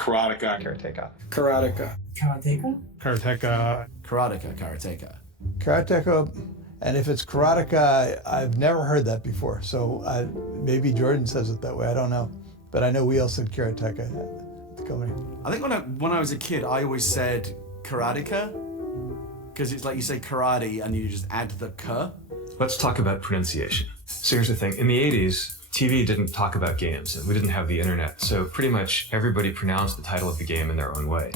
Karateka. Karateka. Karateka. Karateka. Karateka. Karateka. Karateka, and if it's Karateka, I've never heard that before. So maybe Jordan says it that way. I don't know, but I know we all said Karateka at the company. I think when I was a kid, I always said Karateka, because it's like you say karate and you just add the ka. Let's talk about pronunciation. So here's the thing, in the 80s, TV didn't talk about games and we didn't have the internet, so pretty much everybody pronounced the title of the game in their own way.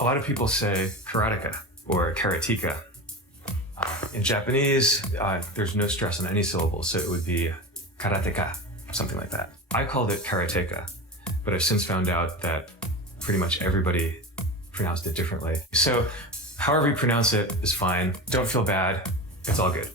A lot of people say Karateka or Karateka. In Japanese, there's no stress on any syllable, so it would be Karateka, something like that. I called it Karateka, but I've since found out that pretty much everybody pronounced it differently. So however you pronounce it is fine. Don't feel bad. It's all good.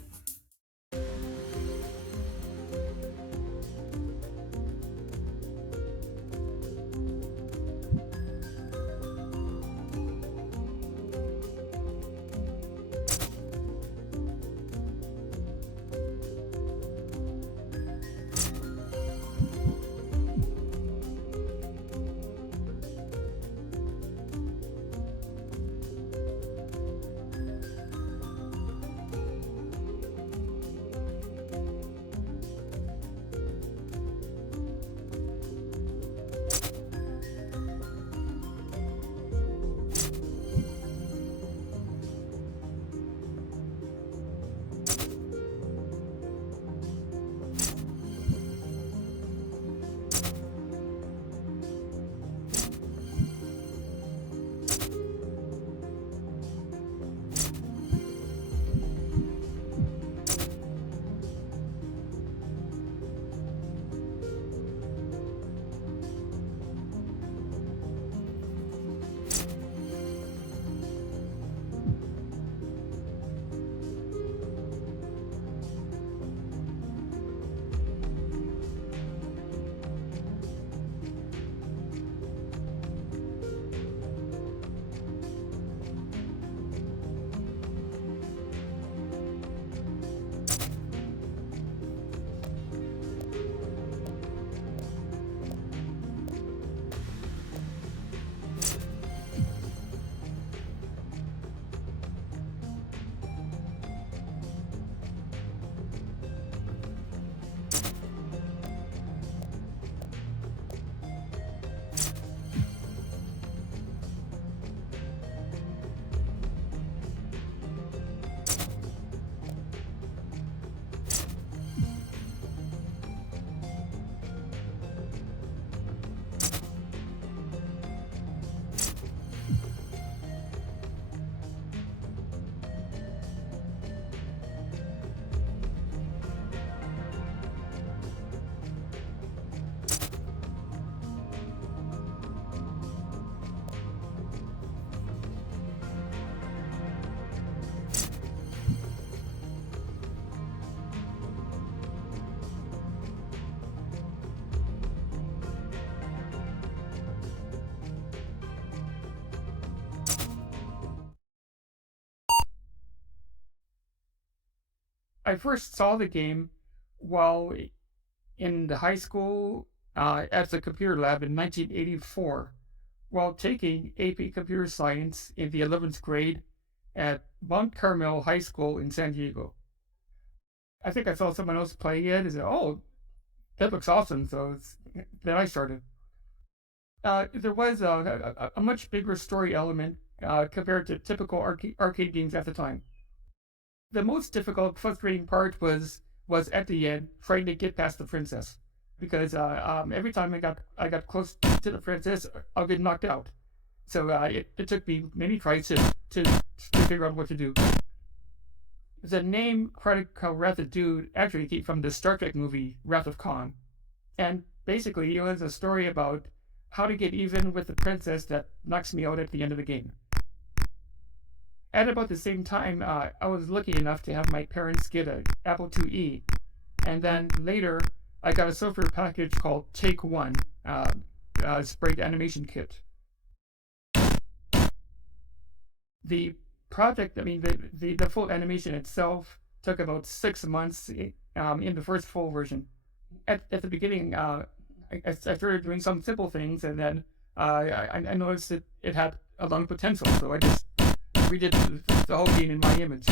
I first saw the game while in the high school at the computer lab in 1984, while taking AP Computer Science in the 11th grade at Mount Carmel High School in San Diego. I think I saw someone else playing it and said, "Oh, that looks awesome." So then I started. There was a much bigger story element compared to typical arcade games at the time. The most difficult, frustrating part was at the end trying to get past the princess, because every time I got close to the princess, I'll get knocked out. So it took me many tries to figure out what to do. The name Karateka Wrath of Dude actually came from the Star Trek movie Wrath of Khan. And basically, it was a story about how to get even with the princess that knocks me out at the end of the game. At about the same time, I was lucky enough to have my parents get an Apple IIe. And then later, I got a software package called Take One, sprite animation kit. The project, I mean, the full animation itself took about 6 months in the first full version. At the beginning, I started doing some simple things, and then I noticed that it had a lot of potential, so I just redid the whole game in my image.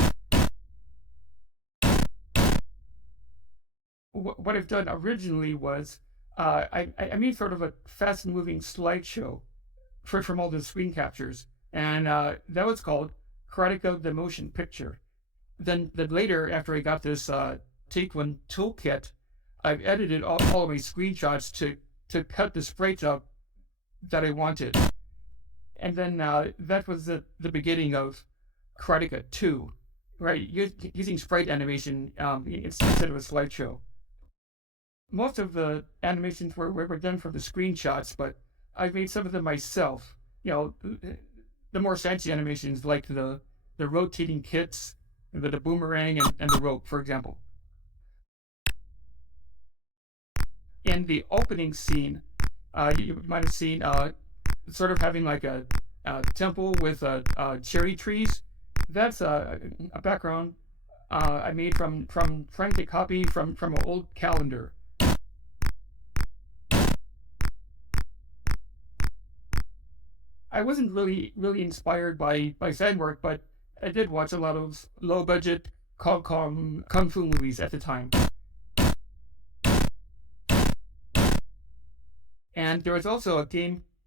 What I've done originally was I made sort of a fast-moving slideshow from all the screen captures, and that was called Karateka the Motion Picture. Then later, after I got this Take One toolkit, I've edited all of my screenshots to cut the sprites out that I wanted. And then that was the beginning of Karateka 2, right? Using sprite animation instead of a slideshow. Most of the animations were done from the screenshots, but I made some of them myself. The more fancy animations like the rotating kits, the boomerang, and the rope, for example. In the opening scene, you might have seen sort of having like a temple with cherry trees. That's a background I made from trying to copy from an old calendar. I wasn't really inspired by fan work, but I did watch a lot of low budget kung fu movies at the time. And there was also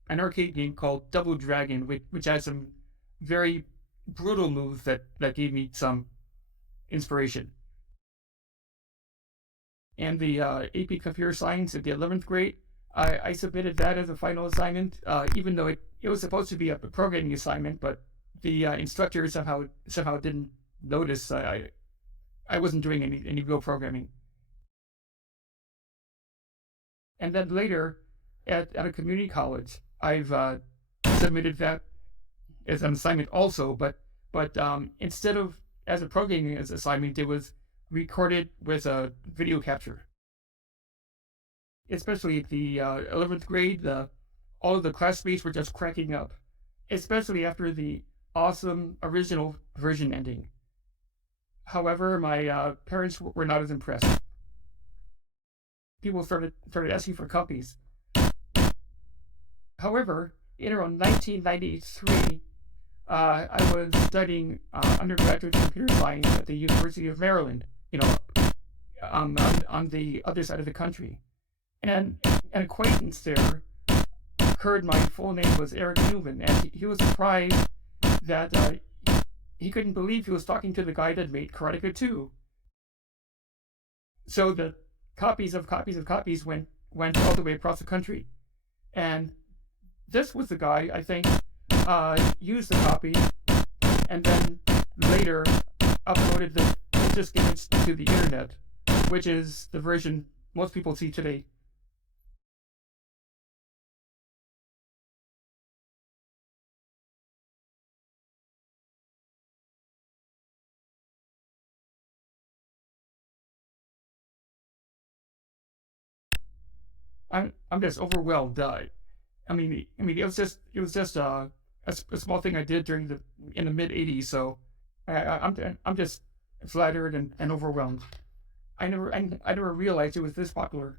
an arcade game called Double Dragon, which had some very brutal moves that gave me some inspiration. And the AP Computer Science at the 11th grade, I submitted that as a final assignment, even though it was supposed to be a programming assignment, but the instructor somehow didn't notice I wasn't doing any real programming. And then later, at a community college, I've submitted that as an assignment also, but instead of as a programming assignment, it was recorded with a video capture. Especially at the 11th grade, all of the classmates were just cracking up, especially after the awesome original version ending. However, my parents were not as impressed. People started asking for copies. However, in around 1993, I was studying undergraduate computer science at the University of Maryland, on the other side of the country. And an acquaintance there heard my full name was Eric Newman, and he was surprised that he couldn't believe he was talking to the guy that made Karateka 2. So the copies of copies went all the way across the country. And this was the guy, I think, used the copy and then later uploaded the disk image to the internet, which is the version most people see today. I'm just overwhelmed. I mean, it was just a small thing I did in the mid '80s. So I'm just flattered and overwhelmed. I never realized it was this popular.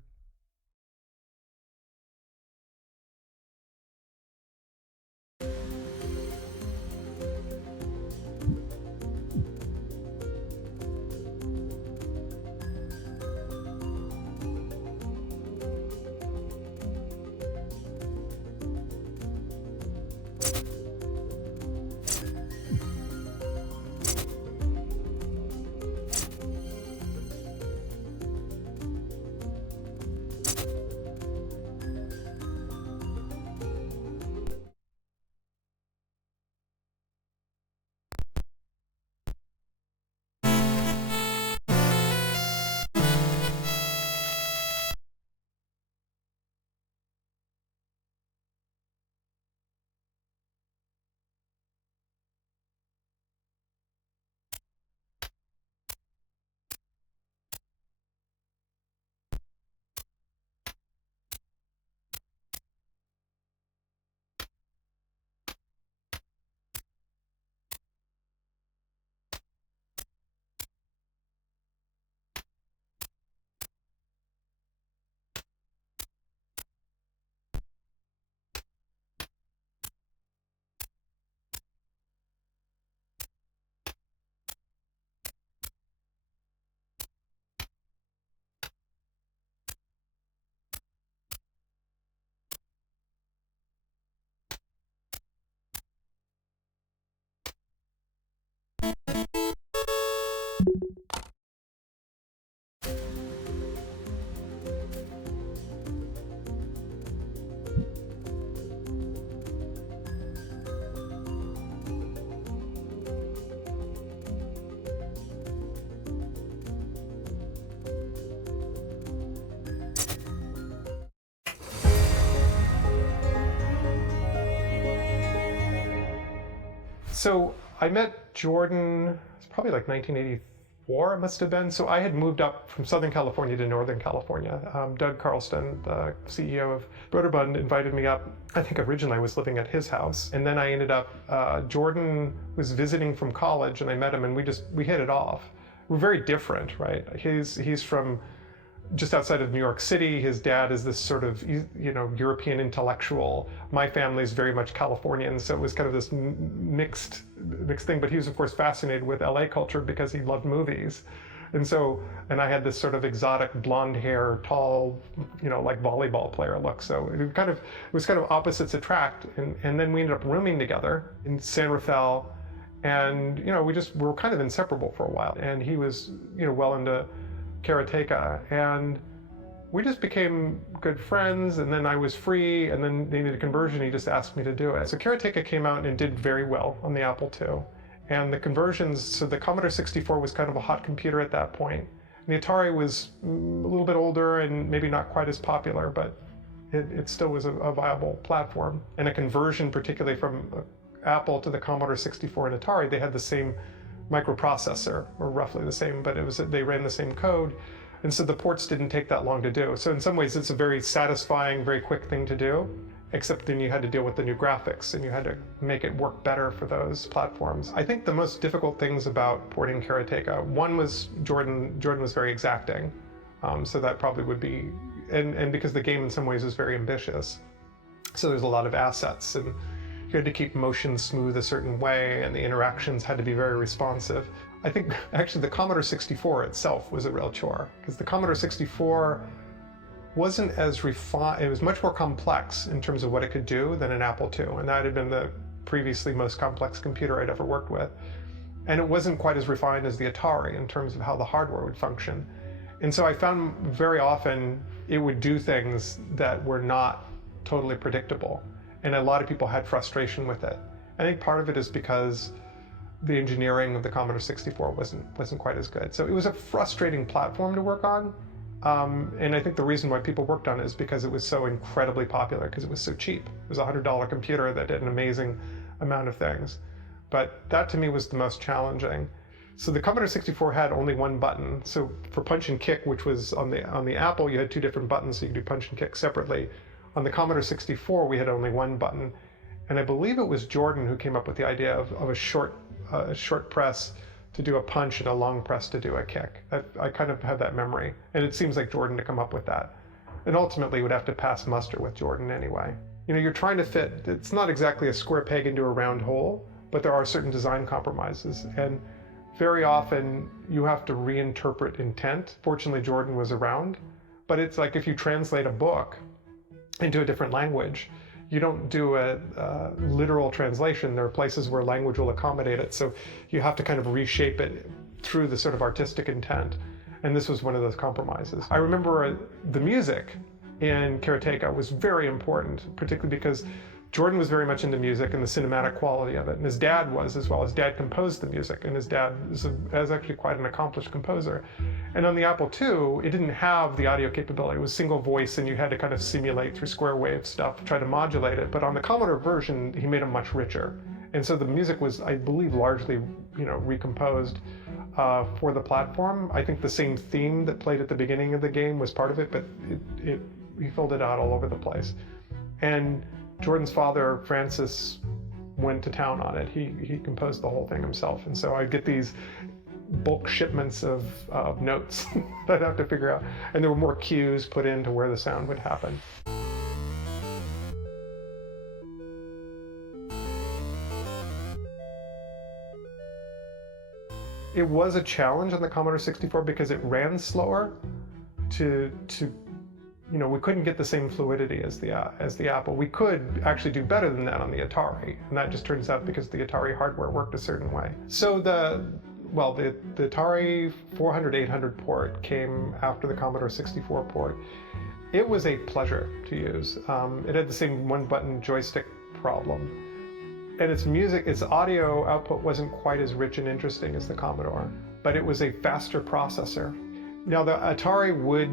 So I met Jordan, it's probably like 1984, it must have been. So I had moved up from Southern California to Northern California. Doug Carlston, the CEO of Broderbund, invited me up. I think originally I was living at his house. And then I ended up, Jordan was visiting from college and I met him and we hit it off. We're very different, right? He's from just outside of New York City. His dad is this sort of, European intellectual. My family is very much Californian, so it was kind of this mixed thing. But he was, of course, fascinated with LA culture because he loved movies. And I had this sort of exotic blonde hair, tall, like volleyball player look. So it was kind of opposites attract. And then we ended up rooming together in San Rafael. And, we were kind of inseparable for a while. And he was, well into Karateka, and we just became good friends. And then I was free, and then they needed a conversion. He just asked me to do it. So Karateka came out and did very well on the Apple II. And the conversions, so the Commodore 64 was kind of a hot computer at that point. And the Atari was a little bit older and maybe not quite as popular, but it still was a viable platform. And a conversion, particularly from Apple to the Commodore 64 and Atari, they had the same microprocessor, or roughly the same, but they ran the same code. And so the ports didn't take that long to do. So in some ways it's a very satisfying, very quick thing to do, except then you had to deal with the new graphics and you had to make it work better for those platforms. I think the most difficult things about porting Karateka, one was Jordan was very exacting. So that probably would be, and because the game in some ways is very ambitious. So there's a lot of assets, and you had to keep motion smooth a certain way, and the interactions had to be very responsive. I think actually the Commodore 64 itself was a real chore, because the Commodore 64 wasn't as refined, it was much more complex in terms of what it could do than an Apple II, and that had been the previously most complex computer I'd ever worked with. And it wasn't quite as refined as the Atari in terms of how the hardware would function. And so I found very often it would do things that were not totally predictable. And a lot of people had frustration with it. I think part of it is because the engineering of the Commodore 64 wasn't quite as good. So it was a frustrating platform to work on. And I think the reason why people worked on it is because it was so incredibly popular, because it was so cheap. It was a $100 computer that did an amazing amount of things. But that to me was the most challenging. So the Commodore 64 had only one button. So for punch and kick, which was on the Apple, you had two different buttons, so you could do punch and kick separately. On the Commodore 64, we had only one button. And I believe it was Jordan who came up with the idea of a short press to do a punch and a long press to do a kick. I kind of have that memory. And it seems like Jordan to come up with that. And ultimately would have to pass muster with Jordan anyway. You're trying to fit, it's not exactly a square peg into a round hole, but there are certain design compromises. And very often you have to reinterpret intent. Fortunately, Jordan was around. But it's like if you translate a book into a different language, you don't do a literal translation. There are places where language will accommodate it, so you have to kind of reshape it through the sort of artistic intent. And this was one of those compromises. I remember the music in Karateka was very important, particularly because Jordan was very much into music and the cinematic quality of it, and his dad was as well. His dad composed the music, and his dad is actually quite an accomplished composer. And on the Apple II, it didn't have the audio capability. It was single voice, and you had to kind of simulate through square wave stuff, try to modulate it. But on the Commodore version, he made it much richer. And so the music was, I believe, largely, recomposed for the platform. I think the same theme that played at the beginning of the game was part of it, but he filled it out all over the place. And Jordan's father, Francis, went to town on it. He composed the whole thing himself. And so I'd get these bulk shipments of notes that I'd have to figure out. And there were more cues put into where the sound would happen. It was a challenge on the Commodore 64 because it ran slower we couldn't get the same fluidity as the Apple. We could actually do better than that on the Atari, and that just turns out because the Atari hardware worked a certain way. So well, the Atari 400, 800 port came after the Commodore 64 port. It was a pleasure to use. It had the same one-button joystick problem. And its audio output wasn't quite as rich and interesting as the Commodore, but it was a faster processor. Now, the Atari would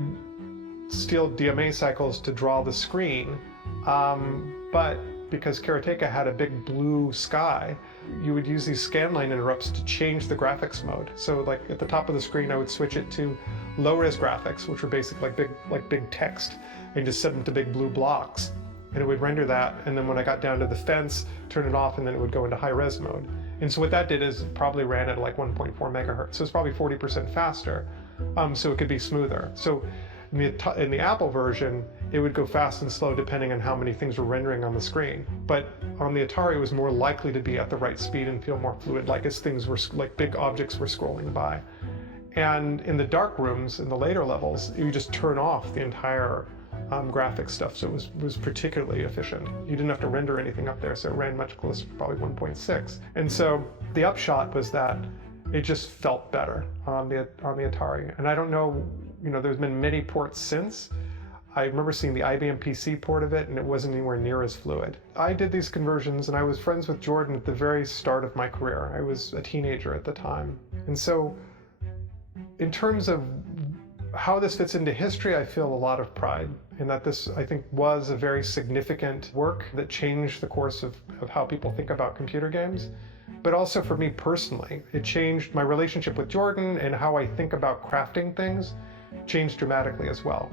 steal DMA cycles to draw the screen, but because Karateka had a big blue sky, you would use these scanline interrupts to change the graphics mode. So like at the top of the screen, I would switch it to low-res graphics, which were basically like big text, and just set them to big blue blocks. And it would render that, and then when I got down to the fence, turn it off, and then it would go into high-res mode. And so what that did is it probably ran at like 1.4 megahertz, so it's probably 40% faster, so it could be smoother. So in the Apple version, it would go fast and slow depending on how many things were rendering on the screen. But on the Atari, it was more likely to be at the right speed and feel more fluid, like as things were, like big objects were scrolling by. And in the dark rooms, in the later levels, you just turn off the entire graphics stuff, so it was particularly efficient. You didn't have to render anything up there, so it ran much closer, probably 1.6. And so the upshot was that it just felt better on the Atari. And I don't know, there's been many ports since. I remember seeing the IBM PC port of it, and it wasn't anywhere near as fluid. I did these conversions, and I was friends with Jordan at the very start of my career. I was a teenager at the time. And so in terms of how this fits into history, I feel a lot of pride in that this, I think, was a very significant work that changed the course of how people think about computer games. But also for me personally, it changed my relationship with Jordan, and how I think about crafting things changed dramatically as well.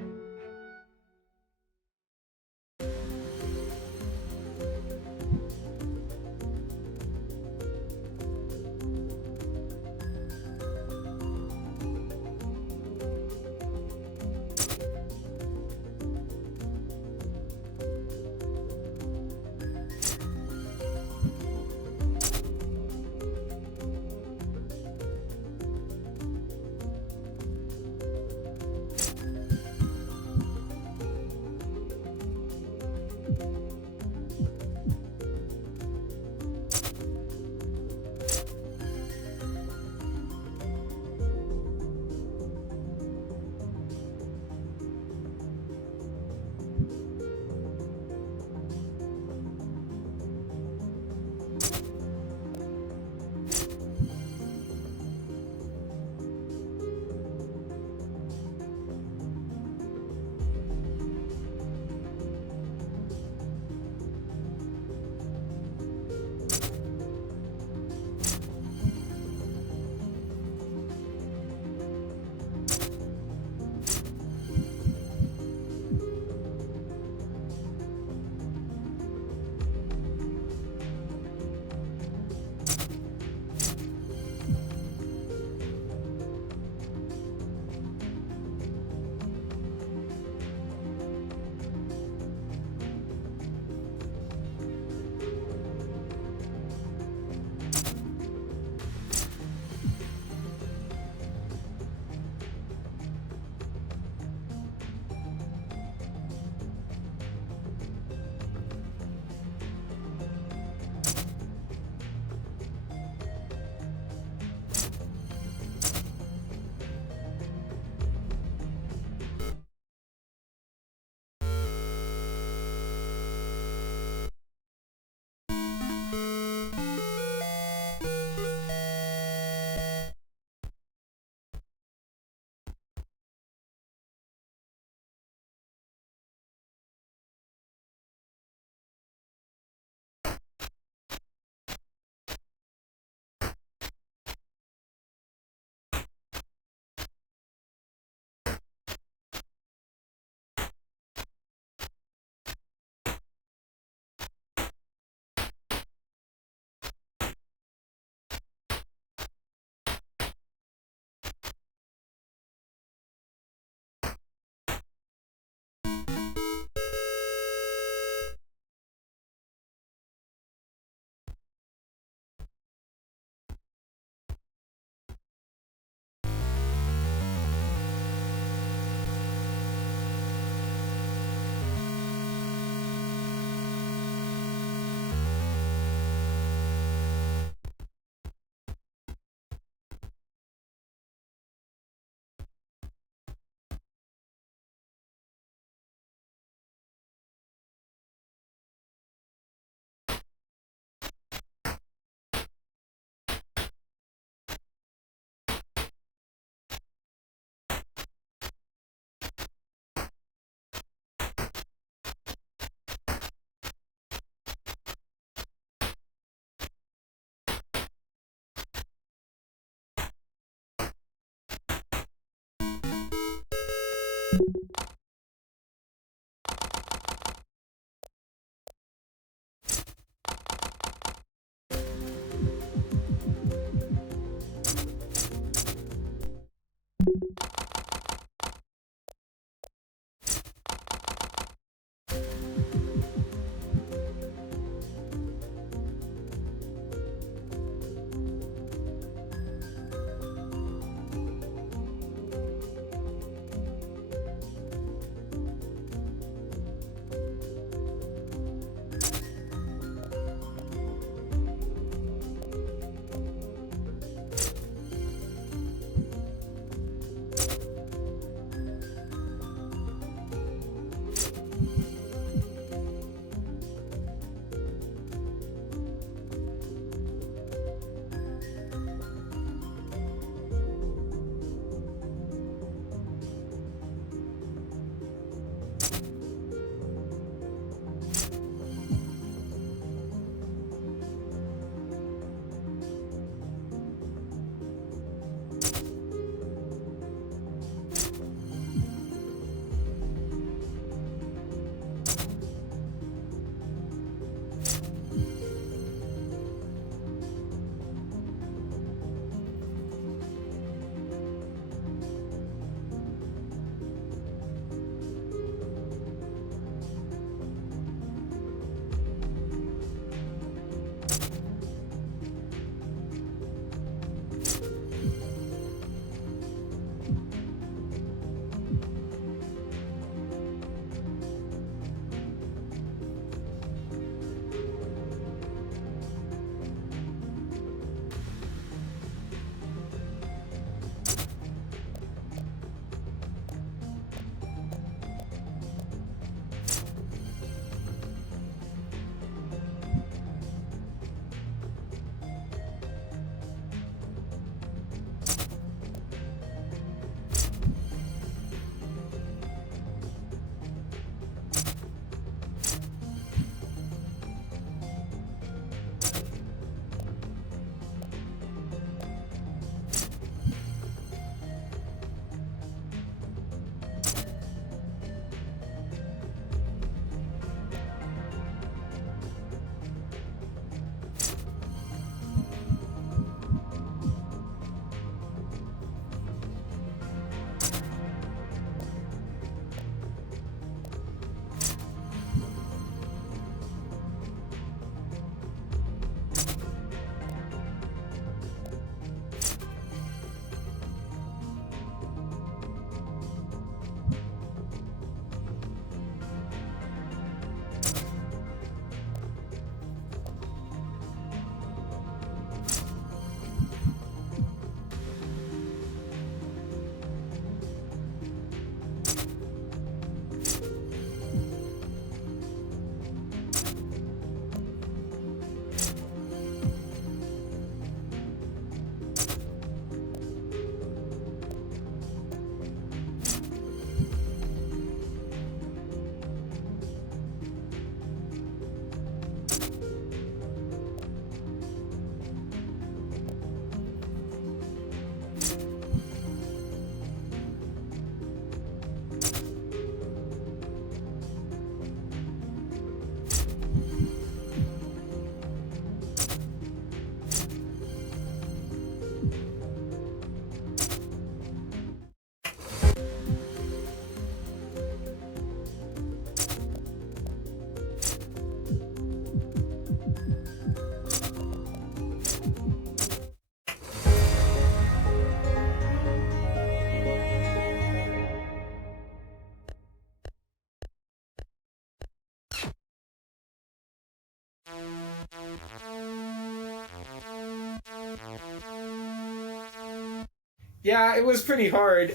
Yeah, it was pretty hard.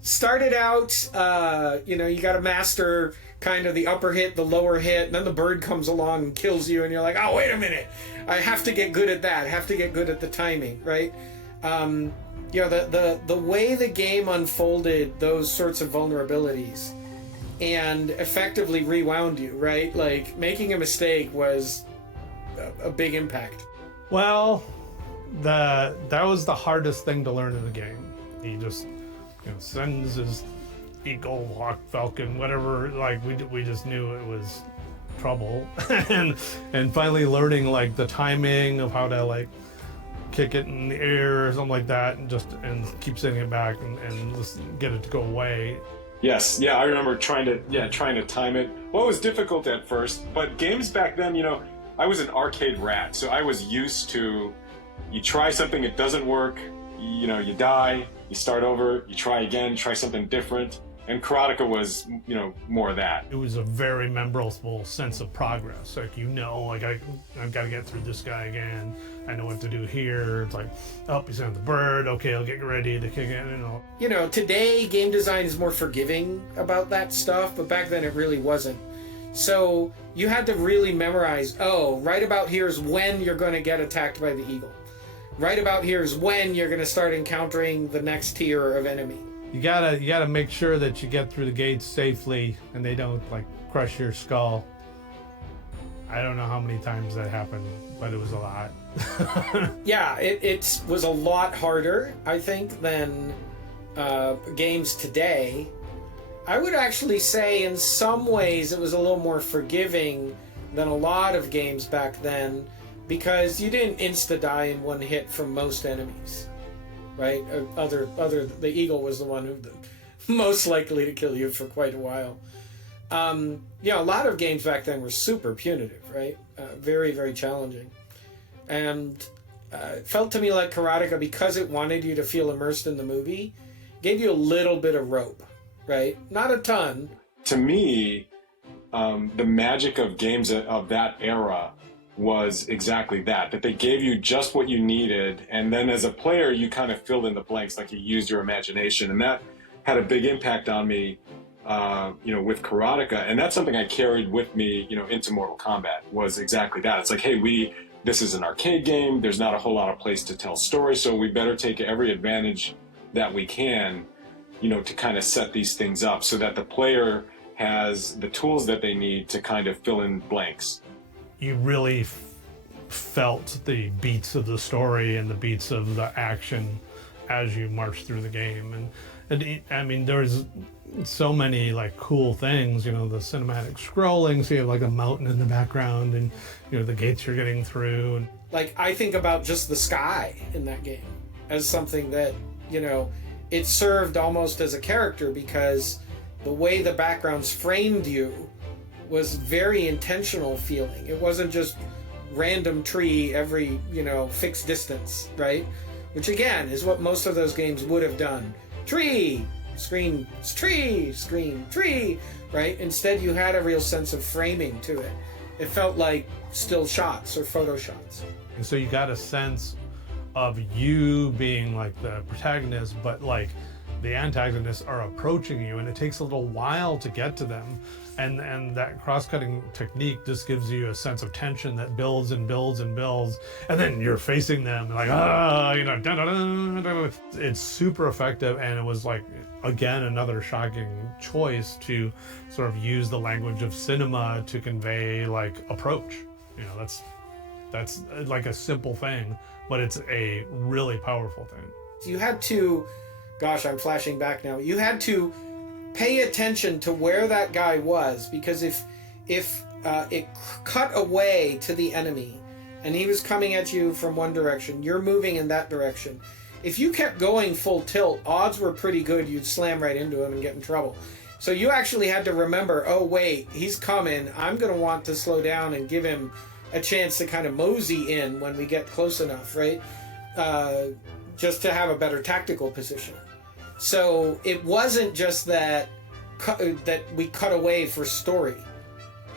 Started out, you got to master kind of the upper hit, the lower hit, and then the bird comes along and kills you, and you're like, oh, wait a minute. I have to get good at that. I have to get good at the timing, right? The way the game unfolded those sorts of vulnerabilities and effectively rewound you, right? Like, making a mistake was a big impact. Well, that was the hardest thing to learn in the game. He just sends his eagle, hawk, falcon, whatever. Like we just knew it was trouble, and finally learning like the timing of how to like kick it in the air or something like that, and keep sending it back and just get it to go away. Yes, yeah, I remember trying to time it. Well, it was difficult at first, but games back then, I was an arcade rat, so I was used to, you try something, it doesn't work, you die, you start over, you try again, try something different. And Karateka was, more of that. It was a very memorable sense of progress. Like, I've got to get through this guy again. I know what to do here. It's like, oh, he's on the bird. Okay, I'll get ready to kick it, Today game design is more forgiving about that stuff, but back then it really wasn't. So you had to really memorize, right about here is when you're going to get attacked by the eagle. Right about here is when you're going to start encountering the next tier of enemy. You gotta make sure that you get through the gates safely and they don't like crush your skull. I don't know how many times that happened, but it was a lot. Yeah, it was a lot harder, I think, than games today. I would actually say in some ways it was a little more forgiving than a lot of games back then, because you didn't insta-die in one hit from most enemies. Right? The eagle was the one who was most likely to kill you for quite a while. A lot of games back then were super punitive, right? Very, very challenging. And it felt to me like Karateka, because it wanted you to feel immersed in the movie, gave you a little bit of rope, right? Not a ton. To me, the magic of games of that era was exactly that they gave you just what you needed, and then as a player you kind of filled in the blanks, like you used your imagination, and that had a big impact on me with Karateka, and that's something I carried with me into Mortal Kombat, was exactly that. It's like, hey, this is an arcade game, there's not a whole lot of place to tell stories, so we better take every advantage that we can to kind of set these things up so that the player has the tools that they need to kind of fill in blanks. You really felt the beats of the story and the beats of the action as you marched through the game. And I mean, there's so many like cool things, the cinematic scrolling, so you have like a mountain in the background and, the gates you're getting through. And like, I think about just the sky in that game as something that, it served almost as a character, because the way the backgrounds framed you was very intentional feeling. It wasn't just random tree every, fixed distance, right? Which again is what most of those games would have done. Tree, screen, tree, screen, tree, right? Instead you had a real sense of framing to it. It felt like still shots or photo shots. And so you got a sense of you being like the protagonist, but like the antagonists are approaching you, and it takes a little while to get to them. And that cross-cutting technique just gives you a sense of tension that builds and builds and builds, and then you're facing them like, it's super effective. And it was like, again, another shocking choice to sort of use the language of cinema to convey like approach. That's like a simple thing, but it's a really powerful thing. You had to, gosh, I'm flashing back now. You had to pay attention to where that guy was, because if it cut away to the enemy and he was coming at you from one direction, you're moving in that direction. If you kept going full tilt, odds were pretty good you'd slam right into him and get in trouble. So you actually had to remember, oh wait, he's coming, I'm going to want to slow down and give him a chance to kind of mosey in when we get close enough, right? Just to have a better tactical position. So it wasn't just that we cut away for story.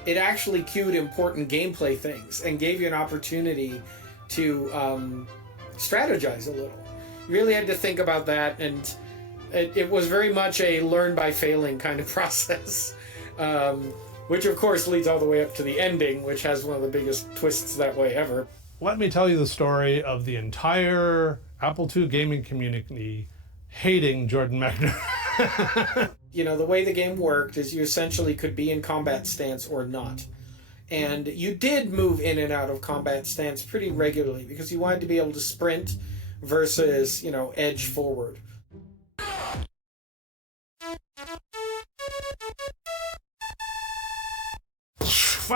It actually cued important gameplay things and gave you an opportunity to strategize a little. You really had to think about that, and it was very much a learn by failing kind of process, which of course leads all the way up to the ending, which has one of the biggest twists that way ever. Let me tell you the story of the entire Apple II gaming community hating Jordan Mechner. The way the game worked is you essentially could be in combat stance or not. And you did move in and out of combat stance pretty regularly because you wanted to be able to sprint versus, edge forward.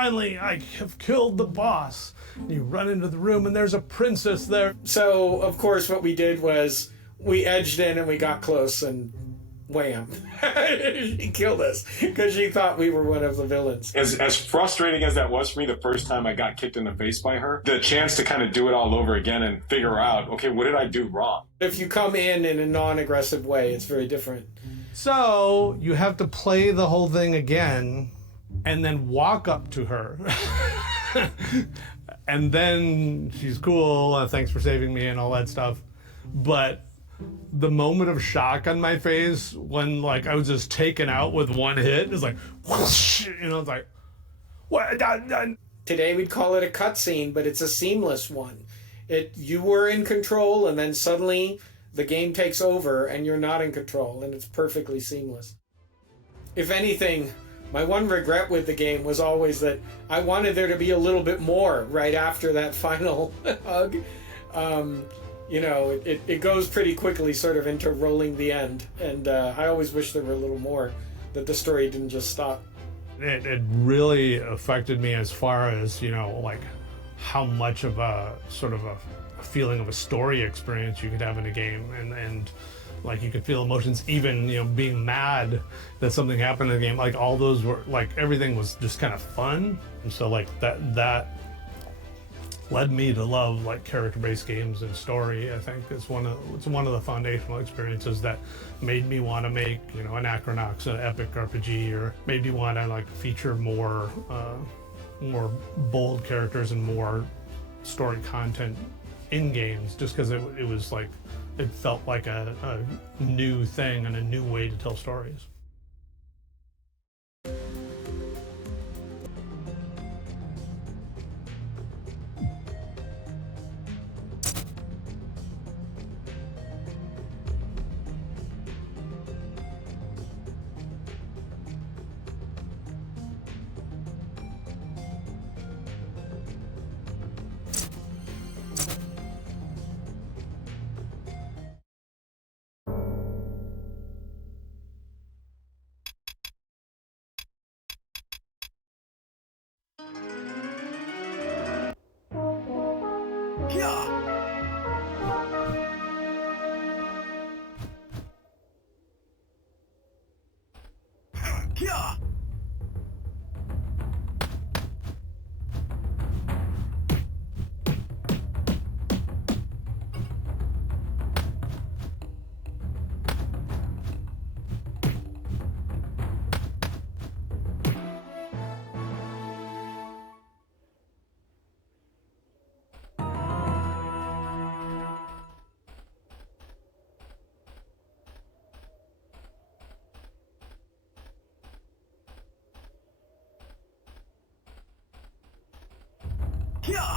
finally, I have killed the boss. And you run into the room and there's a princess there. So, of course, what we did was we edged in and we got close and wham. She killed us because she thought we were one of the villains. As frustrating as that was for me the first time I got kicked in the face by her, the chance to kind of do it all over again and figure out, okay, what did I do wrong? If you come in a non-aggressive way, it's very different. So you have to play the whole thing again and then walk up to her. And then she's cool, thanks for saving me and all that stuff. But the moment of shock on my face when like I was just taken out with one hit is like whoosh, you know, it's like what? Today we'd call it a cutscene, but it's a seamless one. You were in control and then suddenly the game takes over and you're not in control, and it's perfectly seamless. If anything, my one regret with the game was always that I wanted there to be a little bit more right after that final hug. You know, it goes pretty quickly sort of into rolling the end, and I always wish there were a little more, that the story didn't just stop. It really affected me as far as, you know, like how much of a sort of a feeling of a story experience you could have in a game, and like you could feel emotions, even, you know, being mad that something happened in the game. Like all those were like, everything was just kind of fun, and so like that led me to love like character-based games and story. I think it's one of the foundational experiences that made me want to make, you know, an Acronox, an epic RPG, or made me want to like feature more bold characters and more story content in games, just because it was like, it felt like a new thing and a new way to tell stories. Yeah.